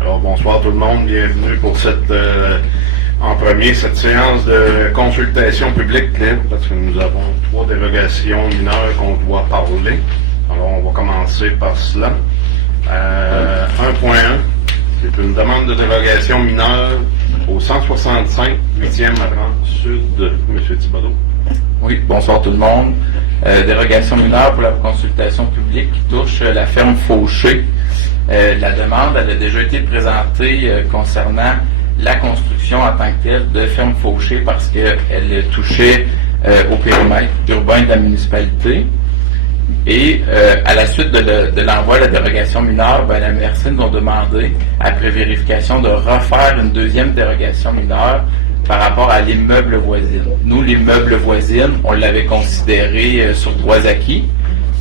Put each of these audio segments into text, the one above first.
Alors bonsoir tout le monde, bienvenue pour cette séance de consultation publique libre, parce que nous avons 3 dérogations mineures qu'on doit parler. Alors on va commencer par cela. 1.1, c'est une demande de dérogation mineure au 165 8e rang sud de M. Thibodeau. Oui, bonsoir tout le monde. Dérogation mineure pour la consultation publique qui touche la ferme Fauché. La demande elle a déjà été présentée concernant la construction en tant que telle de ferme Fauché parce qu'elle touchait au périmètre urbain de la municipalité. Et à la suite de l'envoi de la dérogation mineure, la MRC nous a demandé, après vérification, de refaire une deuxième dérogation mineure par rapport à l'immeuble voisine. Nous, l'immeuble voisine, on l'avait considéré sur droits acquis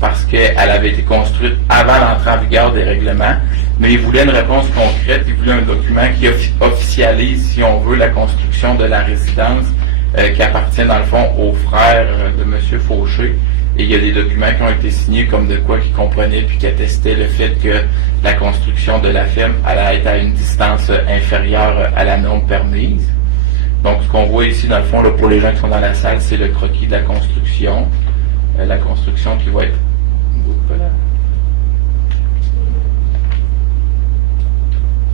parce qu'elle avait été construite avant l'entrée en vigueur des règlements, mais ils voulaient une réponse concrète, ils voulaient un document qui officialise, si on veut, la construction de la résidence qui appartient dans le fond aux frères de M. Fauché. Et il y a des documents qui ont été signés comme de quoi qui comprenaient puis qui attestaient le fait que la construction de la ferme allait être à une distance inférieure à la norme permise. Donc, ce qu'on voit ici, dans le fond, là, pour les gens qui sont dans la salle, c'est le croquis de la construction. La construction qui va être...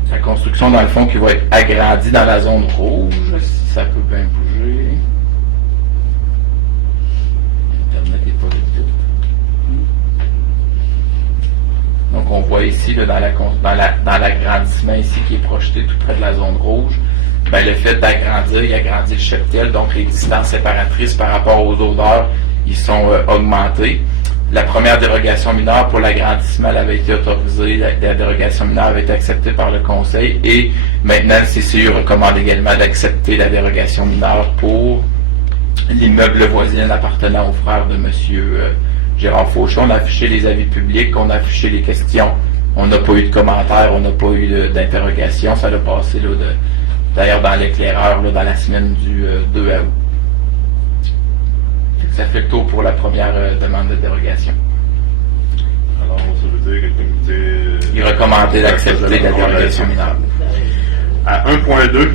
La construction, dans le fond, qui va être agrandie dans la zone rouge, si ça peut bien bouger. Internet n'est pas vite. Donc, on voit ici, là, dans l'agrandissement ici, qui est projeté tout près de la zone rouge, le fait d'agrandir, il agrandit le cheptel, donc les distances séparatrices par rapport aux odeurs, ils sont augmentés. La première dérogation mineure pour l'agrandissement elle avait été autorisée, la dérogation mineure avait été acceptée par le Conseil et maintenant le CCU recommande également d'accepter la dérogation mineure pour l'immeuble voisin appartenant aux frères de M. Gérard Fauché. On a affiché les avis publics, on a affiché les questions, on n'a pas eu de commentaires, on n'a pas eu d'interrogation, ça a passé là, d'ailleurs dans l'éclaireur dans la semaine du 2 août. Ça fait le tour pour la première demande de dérogation. Alors, ça veut dire que le comité... Il recommandait d'accepter la dérogation mineure. À 1.2,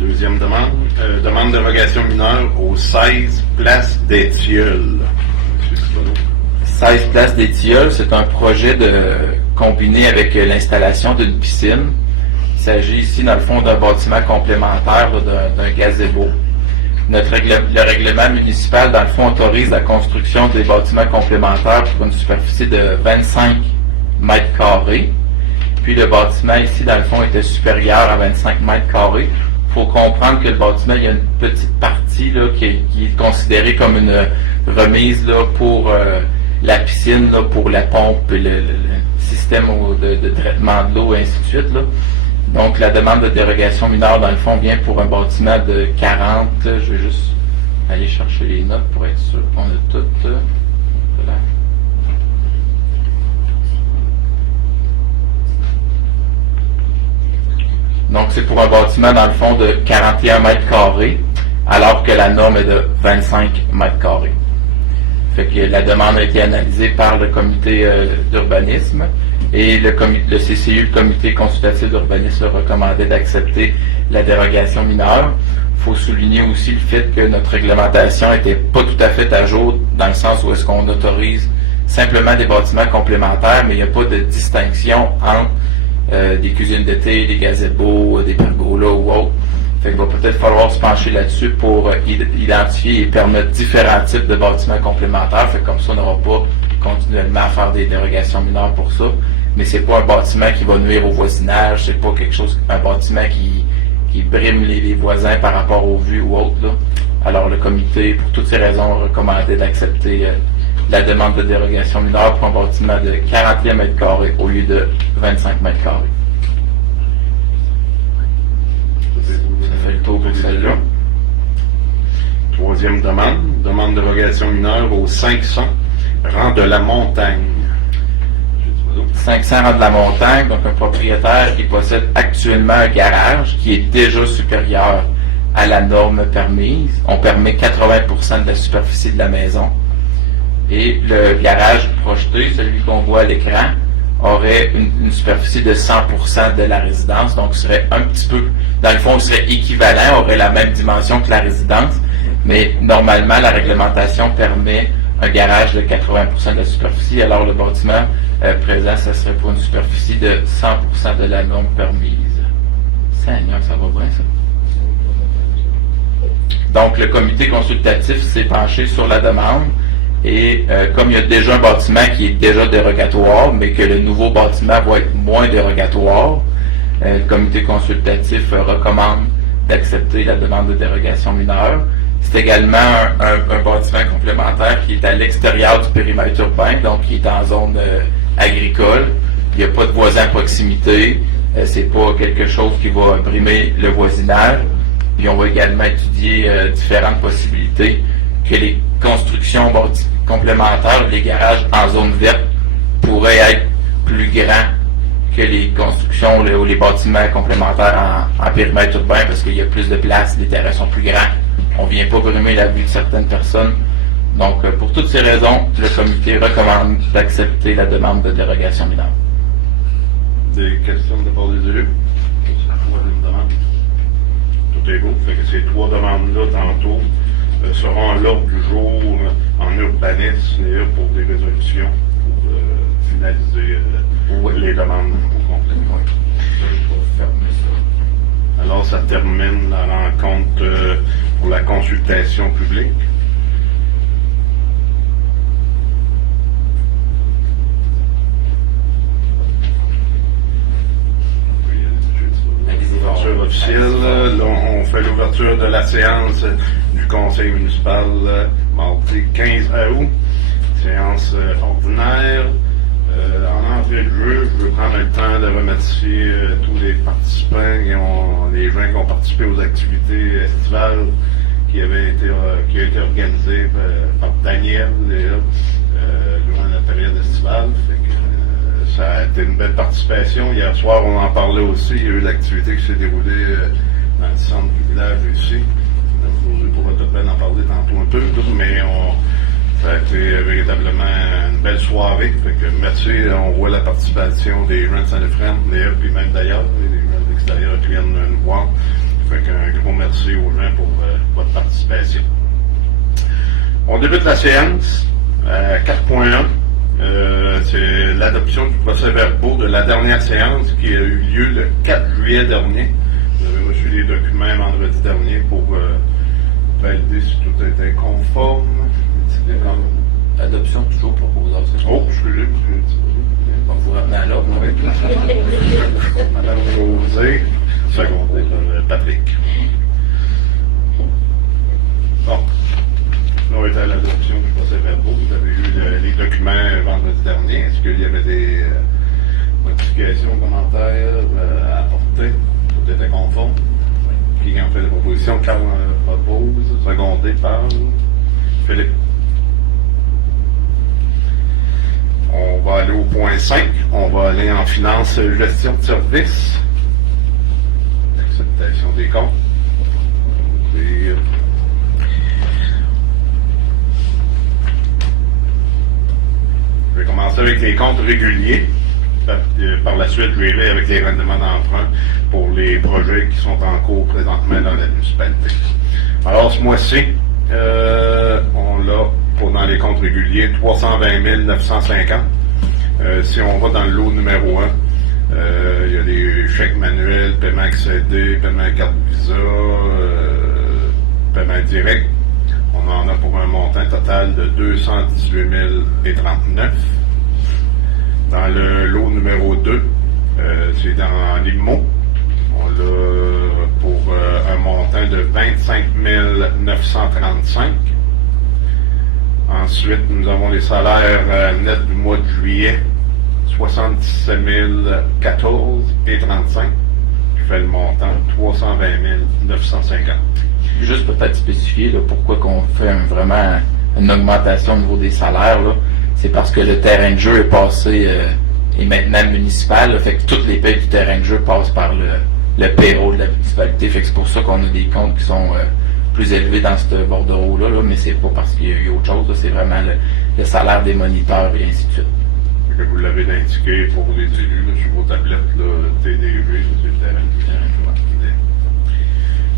deuxième demande, demande de dérogation mineure aux 16 places des Tilleuls. 16 places des Tilleuls, c'est un projet combiné avec l'installation d'une piscine. Il s'agit ici, dans le fond, d'un bâtiment complémentaire, d'un gazebo. Le règlement municipal, dans le fond, autorise la construction des bâtiments complémentaires pour une superficie de 25 mètres carrés. Puis le bâtiment ici, dans le fond, était supérieur à 25 mètres carrés. Il faut comprendre que le bâtiment, il y a une petite partie là, qui est considérée comme une remise là, pour la piscine, là, pour la pompe, le système de traitement de l'eau, et ainsi de suite. Là. Donc, la demande de dérogation mineure, dans le fond, vient pour un bâtiment de 40. Je vais juste aller chercher les notes pour être sûr qu'on a tout. Voilà. Donc, c'est pour un bâtiment, dans le fond, de 41 mètres carrés, alors que la norme est de 25 mètres carrés. Fait que la demande a été analysée par le comité d'urbanisme. Et le CCU, le comité consultatif d'urbanisme, recommandait d'accepter la dérogation mineure. Il faut souligner aussi le fait que notre réglementation n'était pas tout à fait à jour, dans le sens où est-ce qu'on autorise simplement des bâtiments complémentaires, mais il n'y a pas de distinction entre des cuisines d'été, des gazebos, des pergolas ou autres. Fait qu'il va peut-être falloir se pencher là-dessus pour identifier et permettre différents types de bâtiments complémentaires. Fait que comme ça, on n'aura pas continuellement à faire des dérogations mineures pour ça. Mais c'est pas un bâtiment qui va nuire au voisinage, c'est pas un bâtiment qui brime les voisins par rapport aux vues ou autres. Là. Alors le comité, pour toutes ces raisons, a recommandé d'accepter la demande de dérogation mineure pour un bâtiment de 41 mètres carrés au lieu de 25 mètres carrés. Ça fait le tour pour celle-là. Troisième demande de dérogation mineure aux 500 rang de la montagne. 500 rang de la montagne, donc un propriétaire qui possède actuellement un garage qui est déjà supérieur à la norme permise. On permet 80% de la superficie de la maison. Et le garage projeté, celui qu'on voit à l'écran, aurait une superficie de 100% de la résidence, donc serait un petit peu, dans le fond, serait équivalent, aurait la même dimension que la résidence, mais normalement, la réglementation permet un garage de 80% de la superficie, alors le bâtiment présent, ça serait pour une superficie de 100% de la norme permise. Seigneur, ça va bien, ça. Donc, le comité consultatif s'est penché sur la demande et comme il y a déjà un bâtiment qui est déjà dérogatoire, mais que le nouveau bâtiment va être moins dérogatoire, le comité consultatif recommande d'accepter la demande de dérogation mineure. C'est également un bâtiment complémentaire qui est à l'extérieur du périmètre urbain, donc qui est en zone agricole. Il n'y a pas de voisins à proximité. C'est pas quelque chose qui va brimer le voisinage. Puis on va également étudier différentes possibilités que les constructions complémentaires, les garages en zone verte pourraient être plus grands que les constructions ou les bâtiments complémentaires en périmètre urbain parce qu'il y a plus de place, les terrains sont plus grands. On ne vient pas brimer la vue de certaines personnes. Donc, pour toutes ces raisons, le comité recommande d'accepter la demande de dérogation mineure. Des questions de part des élus? Tout est beau. Fait que ces trois demandes-là, tantôt, seront à l'ordre du jour en urbanisme et pour des résolutions pour finaliser les demandes au complet. Alors, ça termine la rencontre pour la consultation publique. L'ouverture officielle, là, on fait l'ouverture de la séance du conseil municipal mardi 15 août. Séance ordinaire. En entrée de jeu, je veux prendre le temps de remercier tous les participants, les gens qui ont participé aux activités estivales qui ont été organisées par Daniel durant la période estivale. Ça a été une belle participation. Hier soir, on en parlait aussi. Il y a eu l'activité qui s'est déroulée dans le centre du village ici. Je pourrais peut-être en parler tantôt un peu, mais ça a été véritablement une belle soirée. Fait que merci. On voit la participation des gens de Saint-Euphrème, puis même d'ailleurs, les gens de l'extérieur qui viennent nous voir. Fait qu'un gros merci aux gens pour votre participation. On débute la séance à 4.1. C'est l'adoption du procès-verbaux de la dernière séance qui a eu lieu le 4 juillet dernier. Vous avez reçu les documents vendredi dernier pour valider si tout était conforme. Adoption toujours proposée. Oh, je suis là. Donc vous revenez à l'ordre. Oui. Madame José, secondée par Patrick. Bon. On est à l'adoption du procès-verbaux. Vous avez eu les documents vendredi dernier. Est-ce qu'il y avait des modifications, commentaires à apporter? Tout était conforme. Qui en fait la proposition? Carl propose, secondé par Philippe. On va aller au point 5. On va aller en finance gestion de service. Acceptation des comptes. Je vais commencer avec les comptes réguliers. Par la suite, je vais aller avec les rendements d'emprunt pour les projets qui sont en cours présentement dans la municipalité. Alors, ce mois-ci, on l'a dans les comptes réguliers 320 950. Si on va dans le lot numéro 1, il y a des chèques manuels, paiement accédé, paiement carte Visa, paiement direct. On en a pour un montant total de 218 039. Dans le lot numéro 2, c'est dans l'IMO. On l'a pour un montant de 25 935. Ensuite, nous avons les salaires nets du mois de juillet, 77 014 et 35, qui fait le montant 320 950. Juste peut-être spécifier là, pourquoi qu'on fait vraiment une augmentation au niveau des salaires. C'est parce que le terrain de jeu est passé est maintenant municipal. Là, fait que toutes les payes du terrain de jeu passent par le payroll de la municipalité. Fait que c'est pour ça qu'on a des comptes qui sont plus élevés dans ce bordereau-là, mais c'est pas parce qu'il y a eu autre chose. Là, c'est vraiment le salaire des moniteurs et ainsi de suite. Que vous l'avez indiqué pour les élus là, sur vos tablettes, là, TDV, c'est le terrain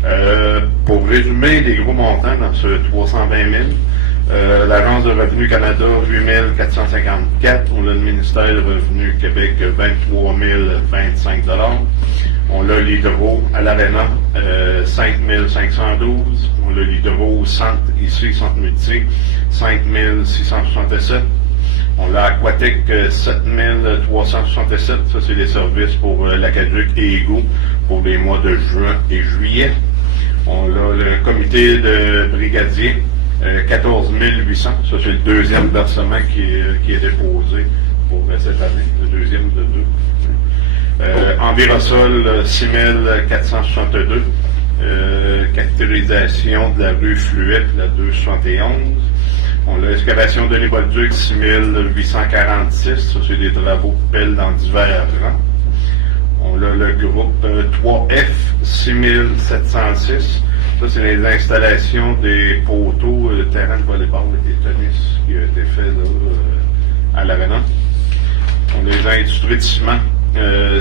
de pour résumer les gros montants dans ce 320 000, l'Agence de Revenu Canada, 8 454. On a le ministère du Revenu Québec, 23 025 $. On a l'Hydro à l'Arena, 5 512. On a l'Hydro au centre, ici, centre multi, 5 667. On a Aquatic, 7 367. Ça, c'est les services pour l'Aqueduc et Égout pour les mois de juin et juillet. On a le comité de brigadier, 14 800. Ça, c'est le deuxième versement qui est déposé pour cette année, le deuxième de deux. Envirosol, 6 462. Caractérisation de la rue Fluette, la 271. On a l'excavation de l'Ébolduc, 6 846. Ça, c'est des travaux de pelle dans divers rangs. On a le groupe 3F, 6 706. Ça, c'est les installations des poteaux, le terrain de volleyball et des tennis qui a été fait là, à l'Arena. On a les industries de ciment,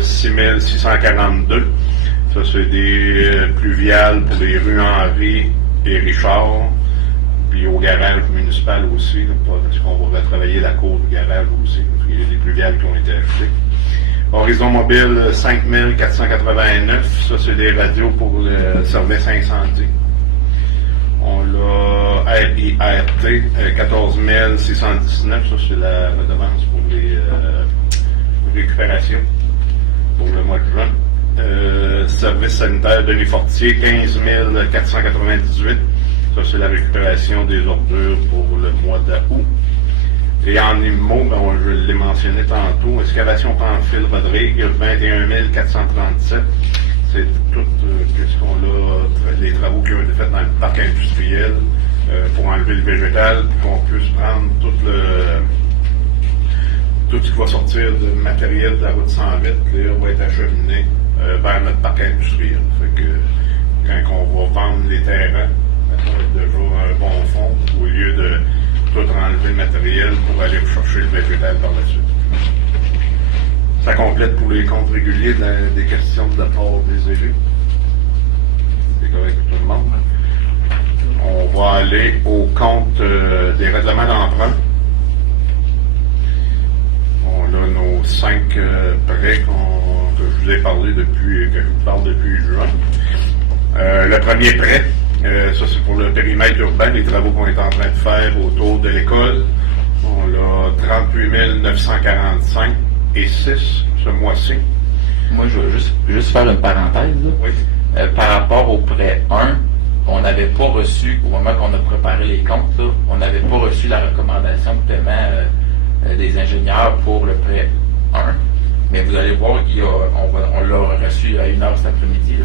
6 642. Ça, c'est des pluviales pour les rues Henri et Richard. Puis au garage municipal aussi, là, parce qu'on va retravailler la cour du garage aussi. Il y a des pluviales qui ont été achetées. Horizon Mobile, 5 489. Ça, c'est des radios pour le service incendie. On a RIRT, 14 619. Ça, c'est la redevance pour les récupérations pour le mois de juin. Service sanitaire Denis Fortier, 15 498. Ça, c'est la récupération des ordures pour le mois d'août. Et en IMO, ben, je l'ai mentionné tantôt, excavation Pamphile Rodrigue, 21 437. C'est tout ce qu'on a, les travaux qui ont été faits dans le parc industriel pour enlever le végétal, pour qu'on puisse prendre tout ce qui va sortir de matériel de la route 108, là, va être acheminé vers notre parc industriel. Fait que quand on va vendre les terrains, ça va être déjà un bon fond, au lieu de tout enlever le matériel pour aller chercher le végétal par la suite. Ça complète pour les comptes réguliers des questions de la part des élus. C'est correct pour tout le monde. On va aller au compte des règlements d'emprunt. On a nos 5 prêts que je vous ai parlé que je vous parle depuis juin. Le premier prêt, ça c'est pour le périmètre urbain, les travaux qu'on est en train de faire autour de l'école. On a 38 945 et 6 ce mois-ci. Moi, je veux juste faire une parenthèse. Là. Oui. Par rapport au prêt 1, on n'avait pas reçu, au moment qu'on a préparé les comptes, là, on n'avait pas reçu la recommandation de paiement des ingénieurs pour le prêt 1. Mais vous allez voir qu'on l'a reçu à 1h cet après-midi. Là.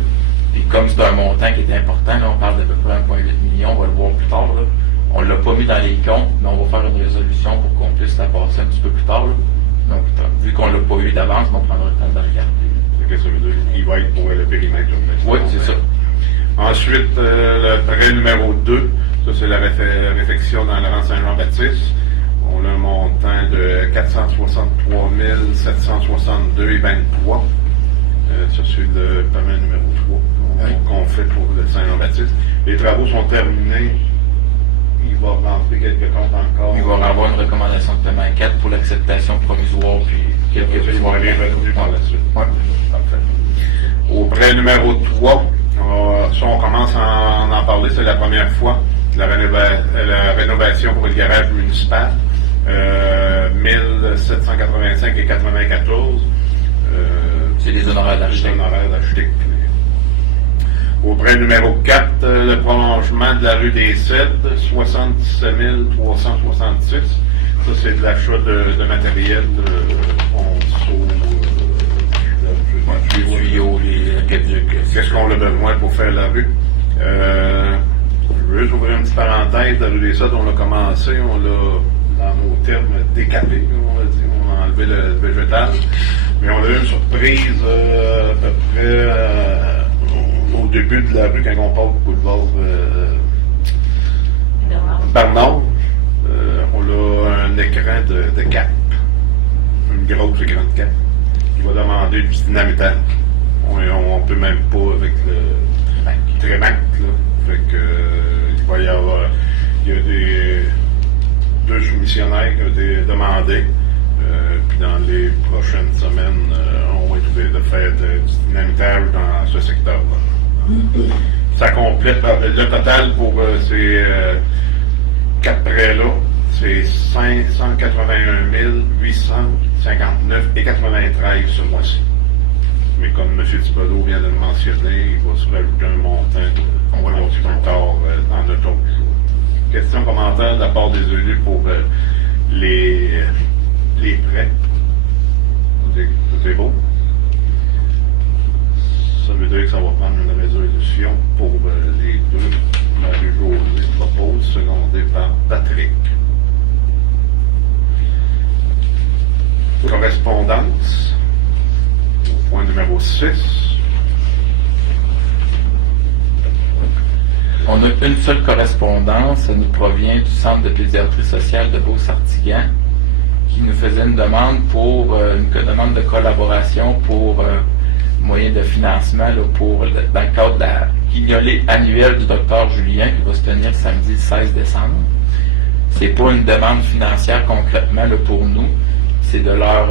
Puis comme c'est un montant qui est important, là, on parle d'à peu près 1,8 million, on va le voir plus tard. Là. On ne l'a pas mis dans les comptes, mais on va faire une résolution pour qu'on puisse la passer un petit peu plus tard. Là. Donc, vu qu'on ne l'a pas eu d'avance, on prendra le temps de regarder. Qu'est-ce que ça veut dire? Il va être pour le périmètre urbain. Oui, c'est ça. Ensuite, le prêt numéro 2, ça c'est la réfection dans la rente Saint-Jean-Baptiste. On a un montant de 463 762 et 23. Ça c'est le paiement numéro 3 qu'on fait pour le Saint-Jean-Baptiste. Les travaux sont terminés. Il va rentrer quelques comptes encore. Il va y avoir une recommandation de paiement 4 pour l'acceptation provisoire, puis quelques petits mois les revenus par la suite. Ouais. Parfait. Au prêt numéro 3, ça on commence à en parler, c'est la première fois. La rénovation pour le garage municipal, 1785 et 94. C'est des honoraires d'architecte. Au prêt numéro 4, le prolongement de la rue des Cèdres, 77 366. Ça, c'est de l'achat de matériel, de ponceaux, les tuyaux, les aqueducs. Qu'est-ce qu'on a besoin pour faire la rue? Je veux juste ouvrir une petite parenthèse. La rue des Cèdres, on a commencé, on l'a, dans nos termes, décapé, on va dire. On a enlevé le végétal. Mais on a eu une surprise à peu près au début de la rue, quand on part du boulevard Bernard. On a un écran de cap. grosse et grande camp. Il va demander du dynamitage. On ne peut même pas avec le trémac. Fait que, il va y avoir. Il y a deux soumissionnaires qui ont été demandés. Puis dans les prochaines semaines, on va être obligé de faire du dynamitage dans ce secteur-là. Ça complète le total pour ces 4 prêts-là, c'est 581 859,93 ce mois-ci. Mais comme M. Thibodeau vient de le mentionner, il va se rajouter un montant. On va l'autre encore dans notre autre. Question, commentaire de la part des élus pour les prêts. Tout est beau. Ça veut dire que ça va prendre une résolution pour les deux. Marie-Josée propose, secondée par Patrick. Correspondance. Au point numéro 6. On a une seule correspondance, ça nous provient du Centre de pédiatrie sociale de Beauce-Artigan, qui nous faisait une demande une demande de collaboration pour moyen de financement là, dans le cadre de la guignolée annuelle du Dr Julien qui va se tenir samedi 16 décembre. C'est pas une demande financière concrètement là, pour nous, c'est de leur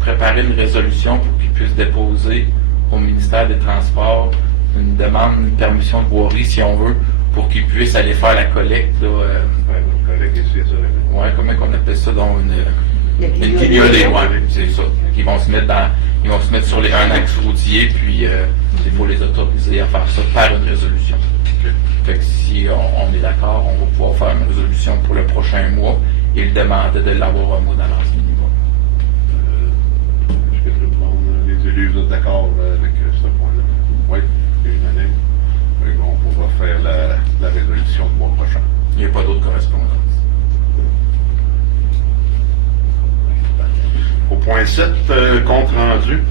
préparer une résolution pour qu'ils puissent déposer au ministère des Transports une demande, une permission de voirie si on veut, pour qu'ils puissent aller faire la collecte. Comment on appelle ça, donc une guignolée, c'est ça. Ils vont se mettre sur un axe routier, puis il faut les autoriser à faire ça par une résolution. Fait que si on est d'accord, on va pouvoir faire une résolution pour le prochain mois. Ils demandaient de l'avoir un mois d'avance minimum. Est-ce que tout le monde, les élus, vous êtes d'accord avec ce point-là? Oui, c'est unanime. On pourra faire la résolution du mois prochain. Il n'y a pas d'autre correspondance. Au point 7, compte rendu.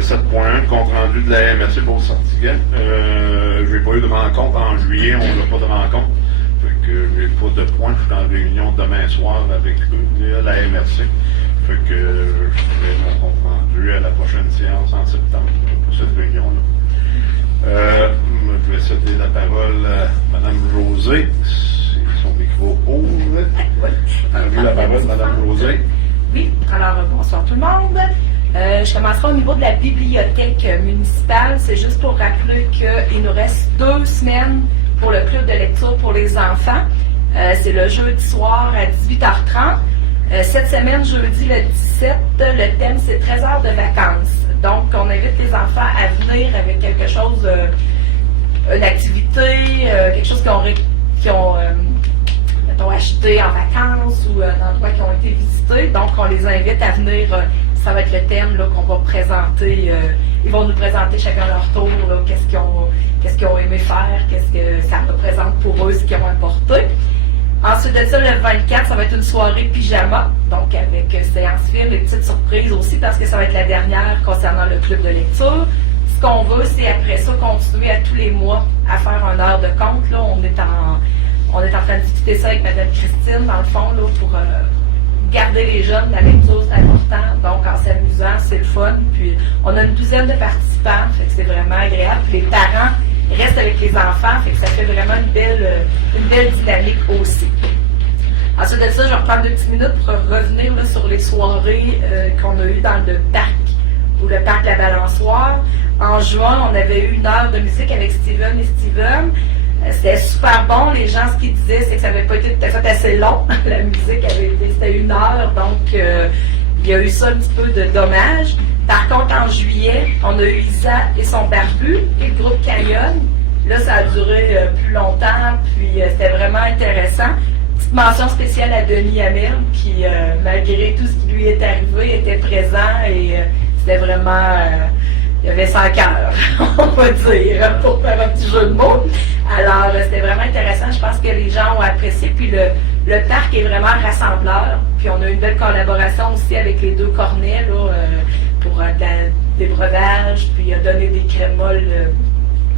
7.1, compte rendu de la MRC Beauce-Artigan. Je n'ai pas eu de rencontre en juillet, on n'a pas de rencontre. Fait que j'ai pas de point. Je suis en réunion demain soir avec eux, la MRC. Fait que je ferai mon compte rendu à la prochaine séance en septembre pour cette réunion-là. Je vais céder la parole à Mme Josée, si son micro ouvre. Oui. La parole, Mme Josée. Oui, alors bonsoir tout le monde. Je commencerai au niveau de la bibliothèque municipale. C'est juste pour rappeler qu'il nous reste 2 semaines pour le club de lecture pour les enfants. C'est le jeudi soir à 18h30. Cette semaine, jeudi le 17, le thème c'est 13 heures de vacances. Donc, on invite les enfants à venir avec quelque chose, une activité, quelque chose qu'ils ont mettons, acheté en vacances ou un endroit qui ont été visités. Donc, on les invite à venir. Ça va être le thème là, qu'on va présenter. Ils vont nous présenter chacun leur tour, là, qu'est-ce qu'ils ont aimé faire, qu'est-ce que ça représente pour eux, ce qu'ils ont apporté. Ensuite de ça, le 24, ça va être une soirée pyjama, donc avec séance film et petites surprises aussi parce que ça va être la dernière concernant le club de lecture. Ce qu'on veut, c'est après ça continuer à tous les mois à faire 1 heure de compte. Là, on est en train de discuter ça avec Mme Christine, dans le fond, là, pour garder les jeunes. La lecture, c'est important, donc en s'amusant, c'est le fun. Puis on a une 12aine de participants, fait que c'est vraiment agréable. Puis les parents restent avec les enfants, fait que ça fait vraiment une belle dynamique aussi. Ensuite de ça, je vais reprendre 2 petites minutes pour revenir là, sur les soirées qu'on a eues dans le parc, ou le parc La Balançoire. En juin, on avait eu 1 heure de musique avec Steven et Steven. C'était super bon. Les gens, ce qu'ils disaient, c'est que ça n'avait pas été tout à fait assez long. La musique c'était 1 heure, donc il y a eu ça un petit peu de dommage. Par contre, en juillet, on a eu Isa et son barbu et le groupe Canyon. Là, ça a duré plus longtemps, puis c'était vraiment intéressant. Petite mention spéciale à Denis Hamel, qui, malgré tout ce qui lui est arrivé, était présent et c'était vraiment... il y avait 100 cœurs, on va dire, pour faire un petit jeu de mots. Alors, c'était vraiment intéressant. Je pense que les gens ont apprécié. Puis le parc est vraiment rassembleur. Puis on a eu une belle collaboration aussi avec les 2 cornets là, pour des breuvages. Puis il a donné des crèmes molles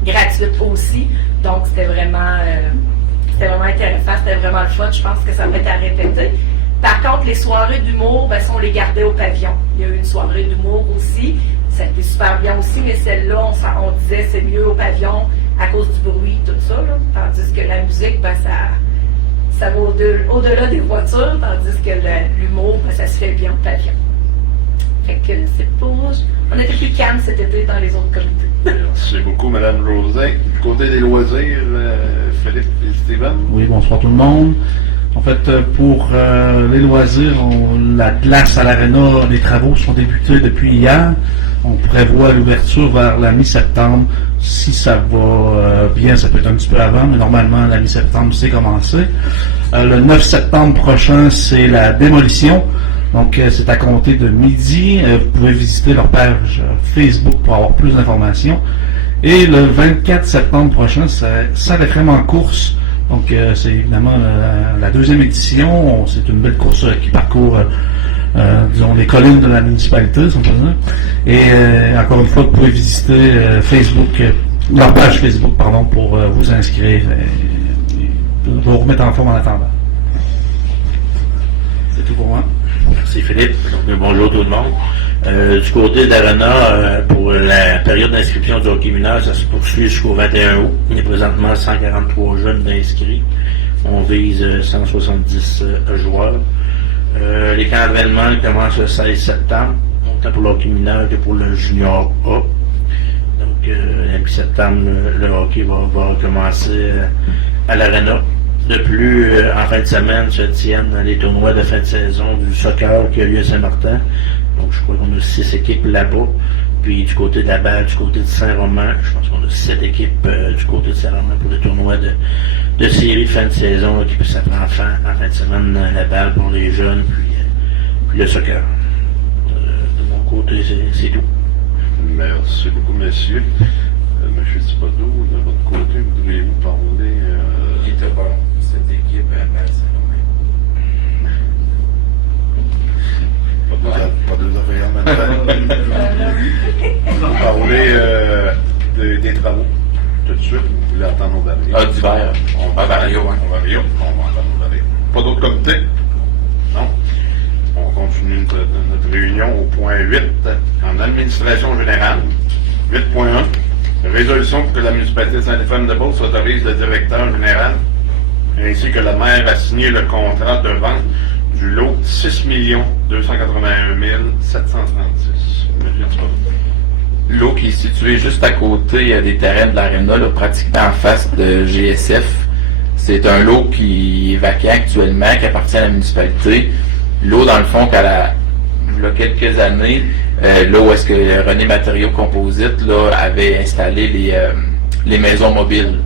gratuites aussi. Donc, c'était vraiment intéressant. C'était vraiment le fun. Je pense que ça va être à répéter. Par contre, les soirées d'humour, ben, ça, on les gardait au pavillon. Il y a eu une soirée d'humour aussi. Ça a été super bien aussi, mais celle-là, on disait c'est mieux au pavillon à cause du bruit, tout ça. Là. Tandis que la musique, ben, ça va au-delà des voitures, tandis que l'humour, ben, ça se fait bien au pavillon. Fait que c'est pour... On était plus calme cet été dans les autres comités. Merci beaucoup, Mme José. Du côté des loisirs, Philippe et Steven. Oui, bonsoir tout le monde. En fait, pour les loisirs, la glace à l'aréna, les travaux sont débutés depuis hier. On prévoit l'ouverture vers la mi-septembre. Si ça va bien, ça peut être un petit peu avant, mais normalement, la mi-septembre, c'est commencé. Le 9 septembre prochain, c'est la démolition. Donc, c'est à compter de midi. Vous pouvez visiter leur page Facebook pour avoir plus d'informations. Et le 24 septembre prochain, c'est Saint-Éphrem en course. Donc, c'est évidemment la deuxième édition. C'est une belle course qui parcourt, disons, les collines de la municipalité, si on peut dire. Et encore une fois, vous pouvez visiter Facebook, leur page Facebook, pardon, pour vous inscrire et vous remettre en forme en attendant. C'est tout pour moi. Merci Philippe. Donc, bonjour tout le monde. Du côté d'Arena, pour la période d'inscription du hockey mineur, ça se poursuit jusqu'au 21 août. Il y a présentement 143 jeunes d'inscrits. On vise 170 joueurs. Les camps d'événements commencent le 16 septembre, autant pour le hockey mineur que pour le junior A. Donc, la mi-septembre, le hockey va commencer à l'Arena. De plus, en fin de semaine, se tiennent les tournois de fin de saison du soccer qui a lieu à Saint-Martin. Donc, je crois qu'on a 6 équipes là-bas. Puis, du côté de la balle, du côté de Saint-Romain, je pense qu'on a 7 équipes du côté de Saint-Romain pour les tournois de série de fin de saison là, qui peut s'apprendre en fin de semaine, la balle pour les jeunes, puis le soccer. De mon côté, c'est tout. Merci beaucoup, messieurs. Monsieur Thibodeau, de votre côté, voudriez-vous parler Il était bon, cette équipe à Saint-Romain. pas deux affaires maintenant. Vous parlez des travaux tout de suite, vous voulez entendre nos barrières? Ah, d'hiver. On va Vario, hein. On va entendre nos barrières. Pas d'autres comités? Non? On continue notre réunion au point 8, en administration générale. 8.1. Résolution pour que la municipalité de Saint-Éphrem-de-Beauce autorise le directeur général ainsi que le maire à signer le contrat de vente du lot 6 281 736. L'eau qui est située juste à côté des terrains de l'Arena, pratiquement en face de GSF. C'est un lot qui est vacant actuellement, qui appartient à la municipalité. L'eau, dans le fond, il y a quelques années, là où est-ce que René Matériaux Composite avait installé les maisons mobiles.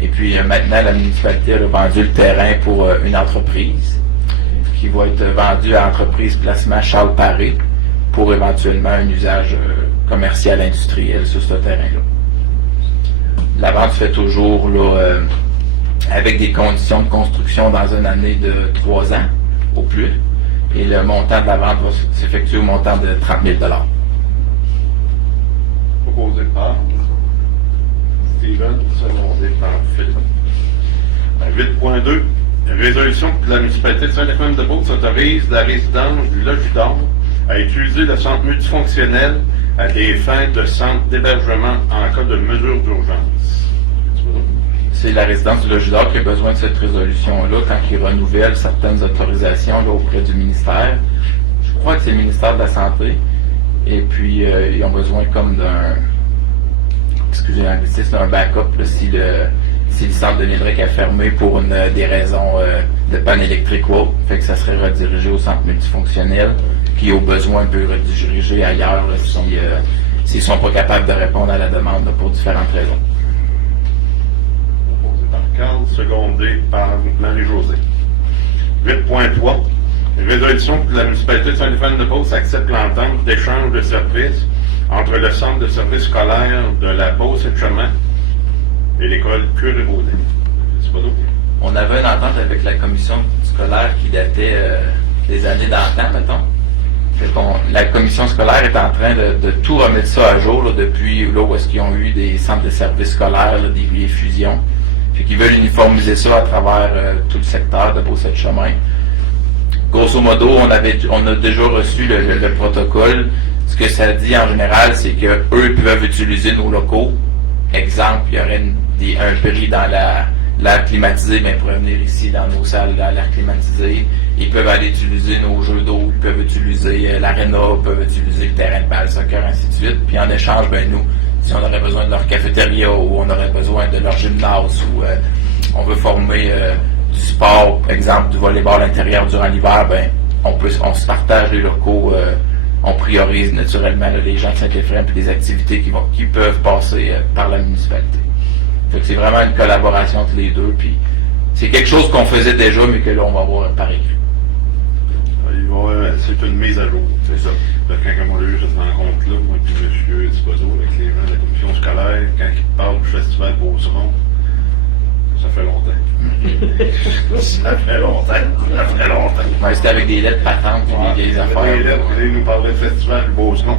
Et puis maintenant, la municipalité a vendu le terrain pour une entreprise qui va être vendue à l'entreprise Placement Charles Paré pour éventuellement un usage commercial industriel sur ce terrain-là. La vente se fait toujours avec des conditions de construction dans une année de 3 ans au plus. Et le montant de la vente va s'effectuer au montant de 30 000 $. Proposé par Steven, secondé par Philippe. 8.2. Résolution que la municipalité de Saint-Éphrem-de-Beauce autorise la résidence du Logidor à utiliser le centre multifonctionnel à des fins de centre d'hébergement en cas de mesure d'urgence. C'est la résidence du Logidor qui a besoin de cette résolution-là quand il renouvelle certaines autorisations auprès du ministère. Je crois que c'est le ministère de la Santé. Et puis, ils ont besoin comme d'un... Excusez l'anglicisme, d'un backup là, si le centre de Niedric est fermé pour des raisons de panne électrique ou autre. Fait que ça serait redirigé au centre multifonctionnel qui, au besoin, peut rediriger ailleurs là, s'ils ne sont pas capables de répondre à la demande là, pour différentes raisons. Carl, secondé par Marie-Josée. 8.3. Résolution que la municipalité de Saint-Éphrem-de-Beauce accepte l'entente d'échange de services entre le centre de services scolaires de la Beauce et Chemin et l'école Cure et Baudin. On avait une entente avec la commission scolaire qui datait des années d'antan, mettons. La commission scolaire est en train de tout remettre ça à jour là, depuis là où est-ce qu'ils ont eu des centres de services scolaires, là, des fusions. Puis qu'ils veulent uniformiser ça à travers tout le secteur de Beauce-et-Chemin. grosso modo, on a déjà reçu le protocole. Ce que ça dit en général, c'est que eux peuvent utiliser nos locaux. Exemple, il y aurait un prix dans l'air climatisé, mais ils pourraient venir ici dans nos salles dans l'air climatisé. Ils peuvent aller utiliser nos jeux d'eau, ils peuvent utiliser l'aréna, ils peuvent utiliser le terrain de balle, soccer, ainsi de suite. Puis en échange, ben nous, si on aurait besoin de leur cafétéria ou on aurait besoin de leur gymnase ou on veut former du sport, par exemple du volleyball à l'intérieur durant l'hiver, ben on se partage les locaux, on priorise naturellement là, les gens de Saint-Éphrem et des activités qui peuvent passer par la municipalité. Fait que c'est vraiment une collaboration entre les deux, puis c'est quelque chose qu'on faisait déjà, mais que là on va voir par écrit. C'est une mise à jour. C'est ça. Quand on a eu cette rencontre-là, moi et M. Thibodeau, avec les gens de la commission scolaire, quand ils parlent du festival Beauceron, ça fait longtemps. Ça fait longtemps. Ouais, c'était avec des lettres patentes et des vieilles affaires. Des lettres, ils nous parlaient du festival Beauceron.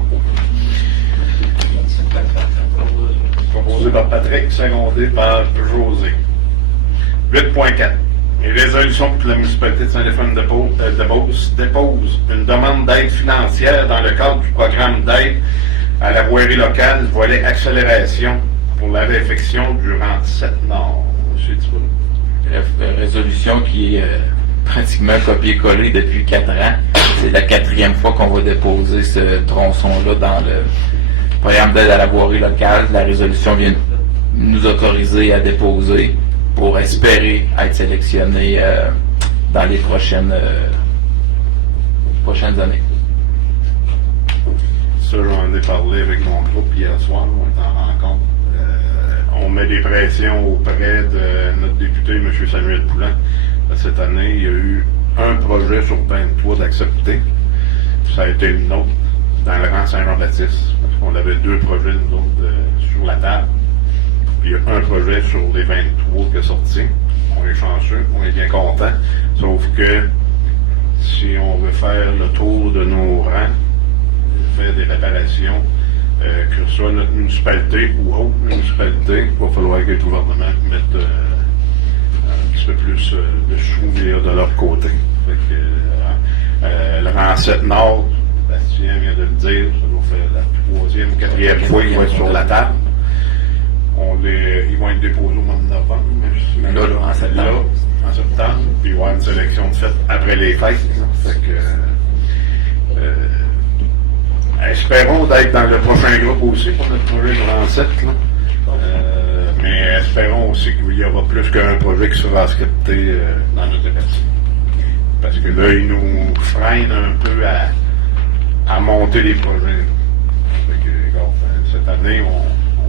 Proposé par Patrick, secondé par José. 8.4. Les résolutions pour que la municipalité de Saint-Éphrem-de-Beauce dépose une demande d'aide financière dans le cadre du programme d'aide à la voirie locale, volet accélération pour la réfection du rang 7 Nord. M. Thibault. Résolution qui est pratiquement copié-collé depuis 4 ans. C'est la 4e fois qu'on va déposer ce tronçon-là dans le programme d'aide à la voirie locale. La résolution vient nous autoriser à déposer pour espérer être sélectionné dans les prochaines années. Ça, j'en ai parlé avec mon groupe hier soir, on est en rencontre. On met des pressions auprès de notre député, M. Samuel Poulin. Cette année, il y a eu un projet sur 23 d'accepter. Ça a été le nôtre, dans le rang Saint-Jean-Baptiste. On avait 2 projets, nous autres, sur la table. Puis il y a un projet sur les 23 qui est sorti. On est chanceux, on est bien content. Sauf que si on veut faire le tour de nos rangs, faire des réparations, que ce soit notre municipalité ou autre municipalité, il va falloir que le gouvernement mette un petit peu plus de chou de leur côté. Fait que, le rang 7 Nord, Bastien vient de le dire, ça doit faire la 3e ou 4e fois qu'il va être sur la table. Ils vont être déposés au mois de novembre. Là, en septembre. En septembre. Puis il va y avoir une sélection de fête après les fêtes. Fait que, espérons d'être dans le prochain groupe aussi pour notre projet Grand 7. Mais espérons aussi qu'il y aura plus qu'un projet qui sera accepté dans notre département. Parce que là, ils nous freinent un peu à monter les projets. Fait que, cette année, on ne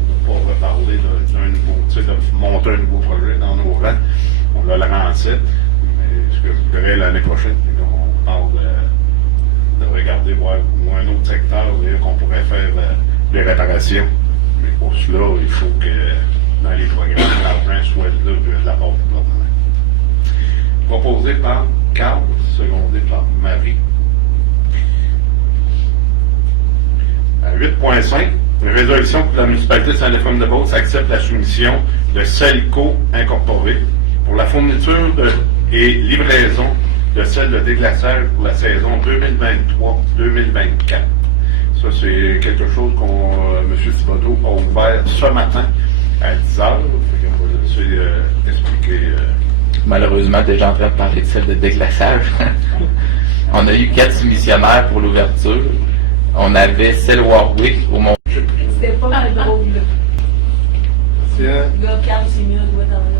va pas reparler d'un nouveau, de monter un nouveau projet dans nos rangs. On a le rang 7. Mais ce que je voudrais l'année prochaine, c'est qu'on parle de regarder voir un autre secteur qu'on pourrait faire les réparations. Mais pour cela, il faut que dans les programmes, l'argent soit là de la part du gouvernement. Proposé par Carl, secondé par Marie. À 8.5, une résolution pour la municipalité de Saint-Éphrem-de-Beauce accepte la soumission de Selco Incorporé pour la fourniture et livraison de sel de déglaçage pour la saison 2023-2024. Ça, c'est quelque chose M. Thibodeau a ouvert ce matin à 10 h. On va laisser expliquer. Malheureusement, déjà en train de parler de sel de déglaçage. On a eu 4 soumissionnaires pour l'ouverture. On avait Cell Warwick au Mont. C'était pas mal drôle, là. Là, Carl s'est mis un doigt dans l'eau.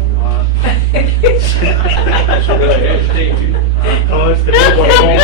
C'était pas bon.